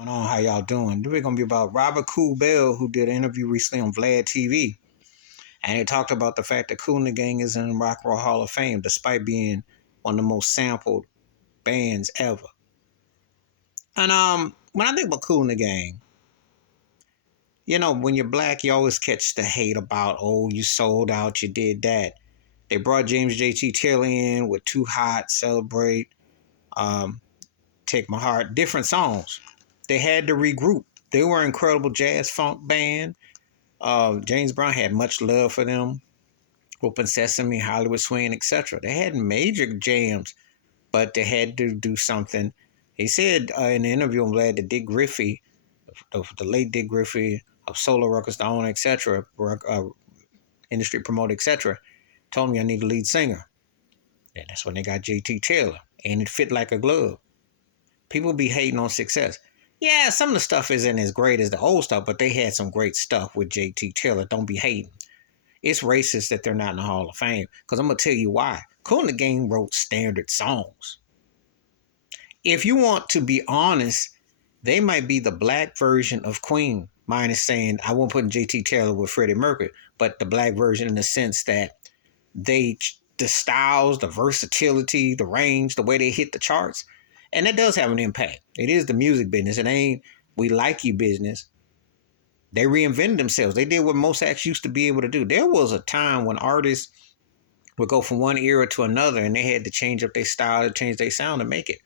Going on? How y'all doing? We're gonna be about Robert Kool Bell, who did an interview recently on Vlad TV, and he talked about the fact that Kool and the Gang is in the Rock and Roll Hall of Fame, despite being one of the most sampled bands ever. And when I think about Kool and the Gang, when you're black, you always catch the hate about, oh, you sold out, you did that. They brought James J.T. Taylor in with Too Hot, Celebrate, Take My Heart, different songs. They had to regroup. They were an incredible jazz funk band. James Brown had much love for them. Open Sesame, Hollywood Swing, etc. They had major jams, but they had to do something. He said in the interview, I'm glad that Dick Griffey, the late Dick Griffey of Solo Records, the owner, etc., industry promoter, etc., told me I need a lead singer. And that's when they got J.T. Taylor, and it fit like a glove. People be hating on success. Yeah, some of the stuff isn't as great as the old stuff, but they had some great stuff with J.T. Taylor. Don't be hating. It's racist that they're not in the Hall of Fame, because I'm going to tell you why. Kool and the Gang wrote standard songs. If you want to be honest, they might be the black version of Queen. Mine is saying, I won't put J.T. Taylor with Freddie Mercury, but the black version in the sense that the styles, the versatility, the range, the way they hit the charts, and that does have an impact. It is the music business. It ain't we like you business. They reinvented themselves. They did what most acts used to be able to do. There was a time when artists would go from one era to another and they had to change up their style, to change their sound to make it.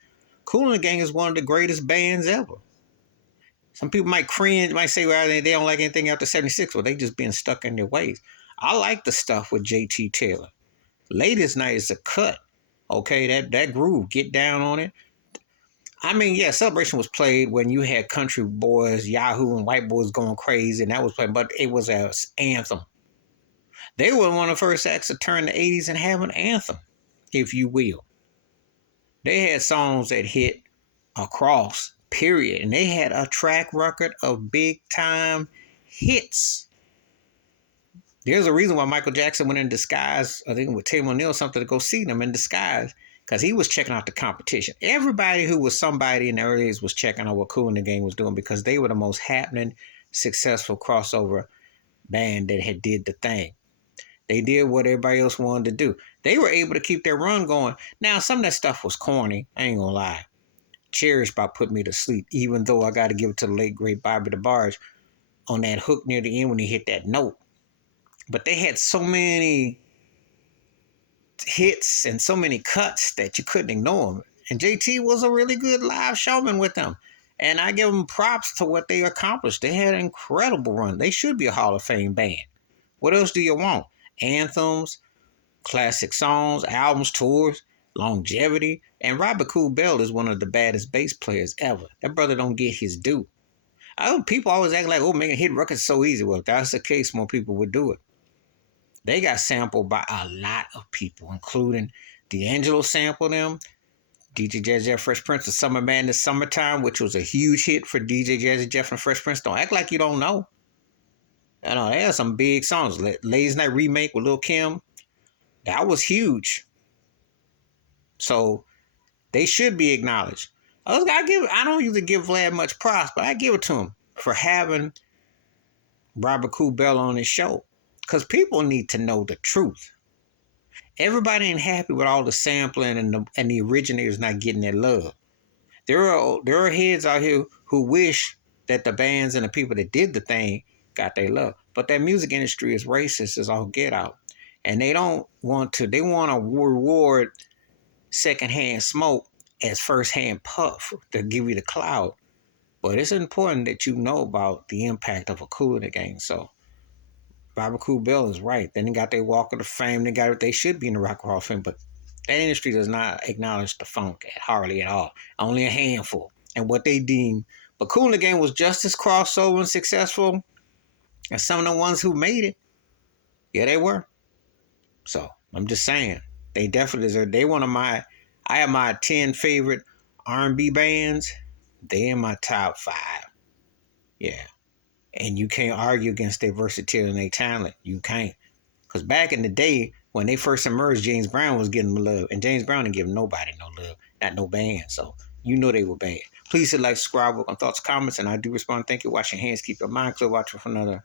Kool and the Gang is one of the greatest bands ever. Some people might cringe, might say, well, they don't like anything after 76. Well, they just been stuck in their ways. I like the stuff with J.T. Taylor. Latest Night is a cut. Okay, that groove, get down on it. I mean, yeah, Celebration was played when you had country boys, Yahoo, and white boys going crazy, and that was played, but it was an anthem. They were one of the first acts to turn the 80s and have an anthem, if you will. They had songs that hit across, period, and they had a track record of big-time hits. There's a reason why Michael Jackson went in disguise, I think with Tim O'Neill, something to go see them in disguise, because he was checking out the competition. Everybody who was somebody in the early days was checking out what Kool and the Gang was doing, because they were the most happening, successful crossover band that had did the thing. They did what everybody else wanted to do. They were able to keep their run going. Now, some of that stuff was corny. I ain't gonna lie. Cherish about put me to sleep, even though I got to give it to the late, great Bobby DeBarge on that hook near the end when he hit that note. But they had so many hits and so many cuts that you couldn't ignore them. And JT was a really good live showman with them. And I give them props to what they accomplished. They had an incredible run. They should be a Hall of Fame band. What else do you want? Anthems, classic songs, albums, tours, longevity. And Robert Kool Bell is one of the baddest bass players ever. That brother don't get his due. People always act like, oh, making hit records so easy. Well, if that's the case, more people would do it. They got sampled by a lot of people, including D'Angelo sampled them, DJ Jazzy Jeff Fresh Prince, The Summer Madness Summertime, which was a huge hit for DJ Jazzy Jeff and Fresh Prince. Don't act like you don't know. They had some big songs. Ladies Night Remake with Lil' Kim, that was huge. So they should be acknowledged. I don't usually give Vlad much props, but I give it to him for having Robert Kool Bell on his show. Because people need to know the truth. Everybody ain't happy with all the sampling and the originators not getting their love. There are heads out here who wish that the bands and the people that did the thing got their love. But that music industry is racist as all get out. And they want to reward secondhand smoke as firsthand puff to give you the clout. But it's important that you know about the impact of a Kool and the Gang. So Robert Kool Bell is right. Then they got their Walk of Fame. They should be in the Rock and Roll Fame, but that industry does not acknowledge the funk hardly at all. Only a handful. And what they deem. But Kool and the Gang was just as crossover and successful as some of the ones who made it. Yeah, they were. So I'm just saying, they definitely deserve. I have my 10 favorite R&B bands. They in my top 5. Yeah. And you can't argue against their versatility and their talent. You can't. Because back in the day, when they first emerged, James Brown was getting them love. And James Brown didn't give nobody no love. Not no band. So you know they were bad. Please hit like, subscribe, work on thoughts, comments, and I do respond. Thank you. Wash your hands. Keep your mind clear. Watch for another